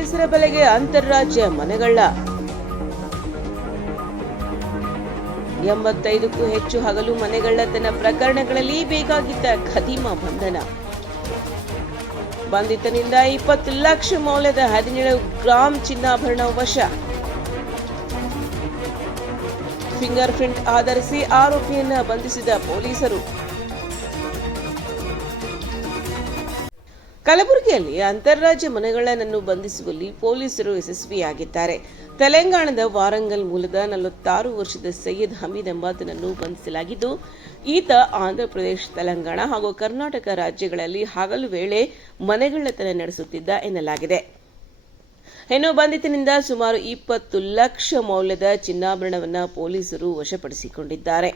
ಪೊಲೀಸರ ಬಲೆಗೆ ಅಂತಾರಾಜ್ಯ ಮನೆಗಳ್ಳ. 85ಕ್ಕೂ ಹೆಚ್ಚು ಹಗಲು ಮನೆಗಳ್ಳತನ ಪ್ರಕರಣಗಳಲ್ಲಿ ಬೇಕಾಗಿದ್ದ ಖದೀಮ ಬಂಧನ. ಬಂಧಿತನಿಂದ 20 ಲಕ್ಷ ಮೌಲ್ಯದ 17 ಗ್ರಾಂ ಚಿನ್ನಾಭರಣ ವಶ. ಫಿಂಗರ್ ಪ್ರಿಂಟ್ ಆಧರಿಸಿ ಆರೋಪಿಯನ್ನ ಬಂಧಿಸಿದ ಪೊಲೀಸರು. ಕಲಬುರಗಿಯಲ್ಲಿ ಅಂತಾರಾಜ್ಯ ಮನೆಗಳ್ಳನನ್ನು ಬಂಧಿಸುವಲ್ಲಿ ಪೊಲೀಸರು ಯಶಸ್ವಿಯಾಗಿದ್ದಾರೆ. ತೆಲಂಗಾಣದ ವಾರಂಗಲ್ ಮೂಲದ 46 ವರ್ಷದ ಸೈಯದ್ ಹಮೀದ್ ಎಂಬಾತನನ್ನು ಬಂಧಿಸಲಾಗಿದ್ದು, ಈತ ಆಂಧ್ರಪ್ರದೇಶ, ತೆಲಂಗಾಣ ಹಾಗೂ ಕರ್ನಾಟಕ ರಾಜ್ಯಗಳಲ್ಲಿ ಹಗಲು ವೇಳೆ ಮನೆಗಳ್ಳತನ ನಡೆಸುತ್ತಿದ್ದ ಎನ್ನಲಾಗಿದೆ. ಇನ್ನು ಬಂಧಿತನಿಂದ ಸುಮಾರು 20 ಲಕ್ಷ ಮೌಲ್ಯದ ಚಿನ್ನಾಭರಣವನ್ನು ಪೊಲೀಸರು ವಶಪಡಿಸಿಕೊಂಡಿದ್ದಾರೆ.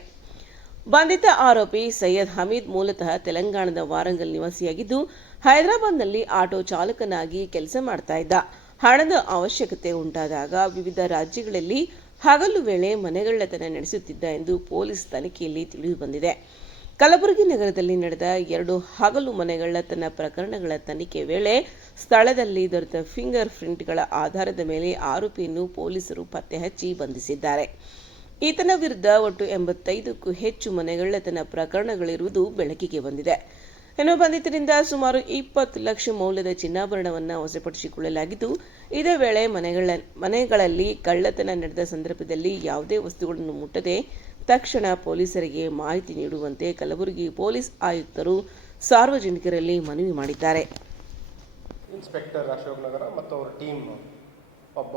ಬಂಧಿತ ಆರೋಪಿ ಸೈಯದ್ ಹಮೀದ್ ಮೂಲತಃ ತೆಲಂಗಾಣದ ವಾರಂಗಲ್ ನಿವಾಸಿಯಾಗಿದ್ದು, ಹೈದರಾಬಾದ್ನಲ್ಲಿ ಆಟೋ ಚಾಲಕನಾಗಿ ಕೆಲಸ ಮಾಡ್ತಾ ಇದ್ದ. ಹಣದ ಅವಶ್ಯಕತೆ ಉಂಟಾದಾಗ ವಿವಿಧ ರಾಜ್ಯಗಳಲ್ಲಿ ಹಗಲು ವೇಳೆ ಮನೆಗಳ್ಳತನ ನಡೆಸುತ್ತಿದ್ದ ಎಂದು ಪೊಲೀಸ್ ತನಿಖೆಯಲ್ಲಿ ತಿಳಿದುಬಂದಿದೆ. ಕಲಬುರಗಿ ನಗರದಲ್ಲಿ ನಡೆದ 2 ಹಗಲು ಮನೆಗಳ್ಳತನ ಪ್ರಕರಣಗಳ ತನಿಖೆ ವೇಳೆ ಸ್ಥಳದಲ್ಲಿ ದೊರೆತ ಫಿಂಗರ್ ಪ್ರಿಂಟ್ಗಳ ಆಧಾರದ ಮೇಲೆ ಆರೋಪಿಯನ್ನು ಪೊಲೀಸರು ಪತ್ತೆ ಹಚ್ಚಿ ಬಂಧಿಸಿದ್ದಾರೆ. ಈತನ ವಿರುದ್ಧ ಒಟ್ಟು 85ಕ್ಕೂ ಹೆಚ್ಚು ಮನೆಗಳ್ಳತನ ಪ್ರಕರಣಗಳಿರುವುದು ಬೆಳಕಿಗೆ ಬಂದಿದೆ. ಇನ್ನು ಬಂಧಿತರಿಂದ ಸುಮಾರು 20 ಲಕ್ಷ ಮೌಲ್ಯದ ಚಿನ್ನಾಭರಣವನ್ನು ವಶಪಡಿಸಿಕೊಳ್ಳಲಾಗಿದ್ದು, ಇದೇ ವೇಳೆ ಮನೆಗಳಲ್ಲಿ ಕಳ್ಳತನ ನಡೆದ ಸಂದರ್ಭದಲ್ಲಿ ಯಾವುದೇ ವಸ್ತುಗಳನ್ನು ಮುಟ್ಟದೆ ತಕ್ಷಣ ಪೊಲೀಸರಿಗೆ ಮಾಹಿತಿ ನೀಡುವಂತೆ ಕಲಬುರಗಿ ಪೊಲೀಸ್ ಆಯುಕ್ತರು ಸಾರ್ವಜನಿಕರಲ್ಲಿ ಮನವಿ ಮಾಡಿದ್ದಾರೆ. ಇನ್ಸ್ಪೆಕ್ಟರ್ ಅಶೋಕ್ ನಗರ ಮತ್ತು ಅವರ ಟೀಮ್ ಒಬ್ಬ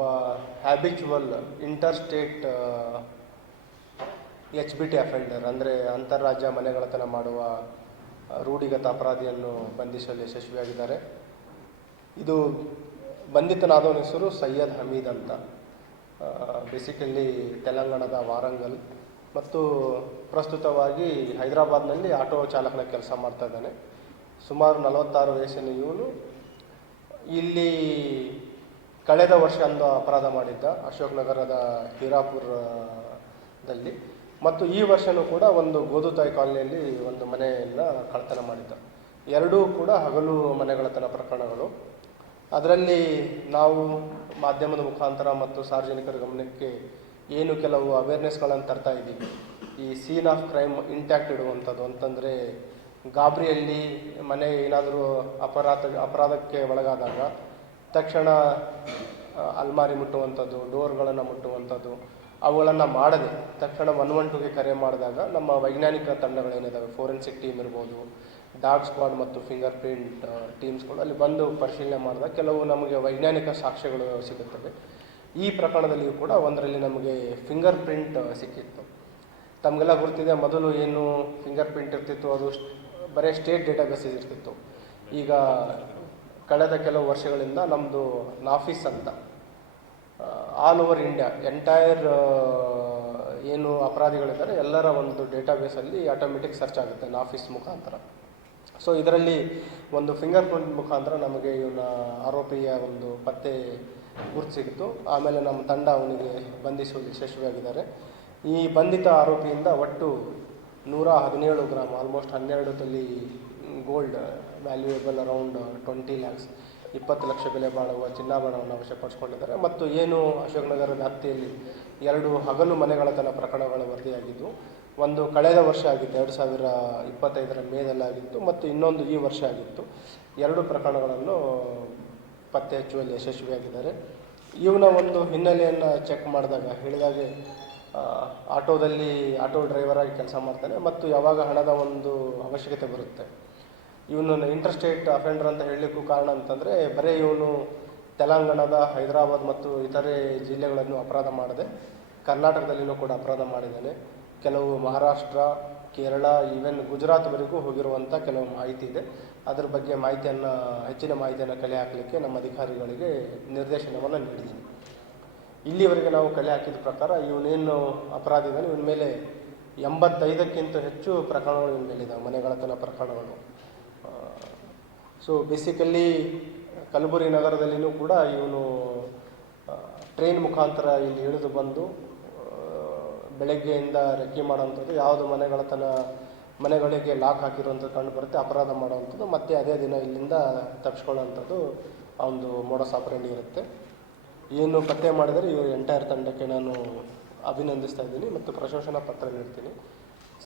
ಹ್ಯಾಬಿಚುವಲ್ ಇಂಟರ್ಸ್ಟೇಟ್ HBT ಅಫೆಂಡರ್ ಅಂದರೆ ಅಂತಾರಾಜ್ಯ ಮನೆಗಳ್ಳತನ ಮಾಡುವ ರೂಢಿಗತ ಅಪರಾಧಿಯನ್ನು ಬಂಧಿಸಲು ಯಶಸ್ವಿಯಾಗಿದ್ದಾರೆ. ಇದು ಬಂಧಿತನಾದವನ ಹೆಸರು ಸೈಯದ್ ಹಮೀದ್ ಅಂತ. ಬೇಸಿಕಲಿ ತೆಲಂಗಾಣದ ವಾರಂಗಲ್ ಮತ್ತು ಪ್ರಸ್ತುತವಾಗಿ ಹೈದರಾಬಾದ್ನಲ್ಲಿ ಆಟೋ ಚಾಲಕನ ಕೆಲಸ ಮಾಡ್ತಾ ಇದ್ದಾನೆ. ಸುಮಾರು 46 ವಯಸ್ಸಿನ ಇವನು ಇಲ್ಲಿ ಕಳೆದ ವರ್ಷ ಒಂದು ಅಪರಾಧ ಮಾಡಿದ್ದ ಅಶೋಕ್ ನಗರದ ಹೀರಾಪುರದಲ್ಲಿ, ಮತ್ತು ಈ ವರ್ಷವೂ ಕೂಡ ಒಂದು ಗೋದುತಾಯಿ ಕಾಲನಿಯಲ್ಲಿ ಒಂದು ಮನೆಯನ್ನು ಕಳ್ಳತನ ಮಾಡಿದ್ದ. ಎರಡೂ ಕೂಡ ಹಗಲು ಮನೆಗಳ್ಳತನ ಪ್ರಕರಣಗಳು. ಅದರಲ್ಲಿ ನಾವು ಮಾಧ್ಯಮದ ಮುಖಾಂತರ ಮತ್ತು ಸಾರ್ವಜನಿಕರ ಗಮನಕ್ಕೆ ಏನು ಕೆಲವು ಅವೇರ್ನೆಸ್ಗಳನ್ನು ತರ್ತಾ ಇದ್ದೀವಿ. ಈ ಸೀನ್ ಆಫ್ ಕ್ರೈಮ್ ಇಂಟ್ಯಾಕ್ಟ್ ಇಡುವಂಥದ್ದು ಅಂತಂದರೆ, ಗಾಬರಿಯಲ್ಲಿ ಮನೆ ಏನಾದರೂ ಅಪರಾಧಕ್ಕೆ ಒಳಗಾದಾಗ ತಕ್ಷಣ ಅಲ್ಮಾರಿ ಮುಟ್ಟುವಂಥದ್ದು, ಡೋರ್ಗಳನ್ನು ಮುಟ್ಟುವಂಥದ್ದು, ಅವುಗಳನ್ನು ಮಾಡದೆ ತಕ್ಷಣ 112ಗೆ ಕರೆ ಮಾಡಿದಾಗ ನಮ್ಮ ವೈಜ್ಞಾನಿಕ ತಂಡಗಳೇನಿದ್ದಾವೆ, ಫೋರೆನ್ಸಿಕ್ ಟೀಮ್ ಇರ್ಬೋದು, ಡಾಗ್ ಸ್ಕ್ವಾಡ್ ಮತ್ತು ಫಿಂಗರ್ ಪ್ರಿಂಟ್ ಟೀಮ್ಸ್ಗಳು ಅಲ್ಲಿ ಬಂದು ಪರಿಶೀಲನೆ ಮಾಡಿದಾಗ ಕೆಲವು ನಮಗೆ ವೈಜ್ಞಾನಿಕ ಸಾಕ್ಷ್ಯಗಳು ಸಿಗುತ್ತವೆ. ಈ ಪ್ರಕರಣದಲ್ಲಿಯೂ ಕೂಡ ಒಂದರಲ್ಲಿ ನಮಗೆ ಫಿಂಗರ್ ಪ್ರಿಂಟ್ ಸಿಕ್ಕಿತ್ತು. ತಮಗೆಲ್ಲ ಗೊತ್ತಿದೆ, ಮೊದಲು ಏನು ಫಿಂಗರ್ ಪ್ರಿಂಟ್ ಇರ್ತಿತ್ತು ಅದು ಬರೀ ಸ್ಟೇಟ್ ಡೇಟಾಬೇಸಸ್ ಇರ್ತಿತ್ತು. ಈಗ ಕಳೆದ ಕೆಲವು ವರ್ಷಗಳಿಂದ ನಮ್ಮದು ನಾಫಿಸ್ ಅಂತ ಆಲ್ ಓವರ್ ಇಂಡಿಯಾ ಎಂಟೈರ್ ಏನು ಅಪರಾಧಿಗಳಿದ್ದಾರೆ ಎಲ್ಲರ ಒಂದು ಡೇಟಾಬೇಸಲ್ಲಿ ಆಟೋಮೆಟಿಕ್ ಸರ್ಚ್ ಆಗುತ್ತೆ ನಾಫಿಸ್ ಮುಖಾಂತರ. ಸೊ ಇದರಲ್ಲಿ ಒಂದು ಫಿಂಗರ್ ಪ್ರಿಂಟ್ ಮುಖಾಂತರ ನಮಗೆ ಇವನ ಆರೋಪಿಯ ಒಂದು ಪತ್ತೆ ಗುರುತು ಸಿಕ್ಕಿತು. ಆಮೇಲೆ ನಮ್ಮ ತಂಡ ಅವನಿಗೆ ಬಂಧಿಸುವಲ್ಲಿ ಯಶಸ್ವಿಯಾಗಿದ್ದಾರೆ. ಈ ಬಂಧಿತ ಆರೋಪಿಯಿಂದ ಒಟ್ಟು 117 ಗ್ರಾಮ್, ಆಲ್ಮೋಸ್ಟ್ 12 ತೊಲಿ gold valuable around 20 lakhs, 20 lakh ಬೆಲೆ ಬಾಳುವ ಚಿನ್ನಾಭರಣವನ್ನು ವಶಪಡಿಸಿಕೊಂಡಿದ್ದಾರೆ. ಮತ್ತು ಏನು ಅಶೋಕ್ ನಗರ ವ್ಯಾಪ್ತಿಯಲ್ಲಿ 2 ಹಗಲು ಮನೆಗಳ್ಳತನ ಪ್ರಕರಣಗಳು ವರದಿಯಾಗಿದ್ದು, ಒಂದು ಕಳೆದ ವರ್ಷ ಆಗಿತ್ತು 2025 ಮೇದಲ್ಲಾಗಿತ್ತು, ಮತ್ತು ಇನ್ನೊಂದು ಈ ವರ್ಷ ಆಗಿತ್ತು. 2 ಪ್ರಕರಣಗಳನ್ನು ಪತ್ತೆ ಹಚ್ಚುವಲ್ಲಿ ಯಶಸ್ವಿಯಾಗಿದ್ದಾರೆ. ಇವನ ಒಂದು ಹಿನ್ನೆಲೆಯನ್ನು ಚೆಕ್ ಮಾಡಿದಾಗ ಹೇಳಿದಾಗೆ ಆಟೋ ಡ್ರೈವರಾಗಿ ಕೆಲಸ ಮಾಡ್ತಾನೆ, ಮತ್ತು ಯಾವಾಗ ಹಣದ ಒಂದು ಅವಶ್ಯಕತೆ ಬರುತ್ತೆ ಇವನು ಇಂಟರ್ಸ್ಟೇಟ್ ಅಫೆಂಡರ್ ಅಂತ ಹೇಳಲಿಕ್ಕೂ ಕಾರಣ ಅಂತಂದರೆ, ಬರೀ ಇವನು ತೆಲಂಗಾಣದ ಹೈದರಾಬಾದ್ ಮತ್ತು ಇತರೆ ಜಿಲ್ಲೆಗಳನ್ನು ಅಪರಾಧ ಮಾಡದೆ ಕರ್ನಾಟಕದಲ್ಲಿಯೂ ಕೂಡ ಅಪರಾಧ ಮಾಡಿದ್ದಾನೆ. ಕೆಲವು ಮಹಾರಾಷ್ಟ್ರ, ಕೇರಳ, ಈವನ್ ಗುಜರಾತ್ವರೆಗೂ ಹೋಗಿರುವಂಥ ಕೆಲವು ಮಾಹಿತಿ ಇದೆ. ಅದರ ಬಗ್ಗೆ ಹೆಚ್ಚಿನ ಮಾಹಿತಿಯನ್ನು ಕಲೆ ಹಾಕಲಿಕ್ಕೆ ನಮ್ಮ ಅಧಿಕಾರಿಗಳಿಗೆ ನಿರ್ದೇಶನವನ್ನು ನೀಡಿದ್ದೀನಿ. ಇಲ್ಲಿವರೆಗೆ ನಾವು ಕಲೆ ಹಾಕಿದ ಪ್ರಕಾರ ಇವನೇನು ಅಪರಾಧಿ ಇದ್ದಾನೆ, ಇವನ ಮೇಲೆ 85ಕ್ಕಿಂತ ಹೆಚ್ಚು ಪ್ರಕರಣಗಳು ಇವನ ಮೇಲಿದ್ದಾವೆ, ಮನೆಗಳ್ಳತನ ಪ್ರಕರಣಗಳು. ಸೊ ಬೇಸಿಕಲಿ ಕಲಬುರಗಿ ನಗರದಲ್ಲಿಯೂ ಕೂಡ ಇವನು ಟ್ರೈನ್ ಮುಖಾಂತರ ಇಲ್ಲಿ ಇಳಿದು ಬಂದು ಬೆಳಗ್ಗೆಯಿಂದ ರೆಕ್ಕಿ ಮಾಡೋವಂಥದ್ದು, ಯಾವುದು ಮನೆಗಳಿಗೆ ಲಾಕ್ ಹಾಕಿರುವಂಥದ್ದು ಕಂಡು ಬರುತ್ತೆ, ಅಪರಾಧ ಮಾಡುವಂಥದ್ದು, ಮತ್ತು ಅದೇ ದಿನ ಇಲ್ಲಿಂದ ತಪ್ಪಿಸ್ಕೊಳ್ಳೋವಂಥದ್ದು ಆ ಒಂದು ಮೋಡಸ್ ಆಪರೇಂಡಿ ಇರುತ್ತೆ. ಏನು ಪತ್ತೆ ಮಾಡಿದರೆ ಇವರು ಎಂಟೈರ್ ತಂಡಕ್ಕೆ ನಾನು ಅಭಿನಂದಿಸ್ತಾ ಇದ್ದೀನಿ ಮತ್ತು ಪ್ರಶಂಸನಾ ಪತ್ರ ನೀಡ್ತೀನಿ.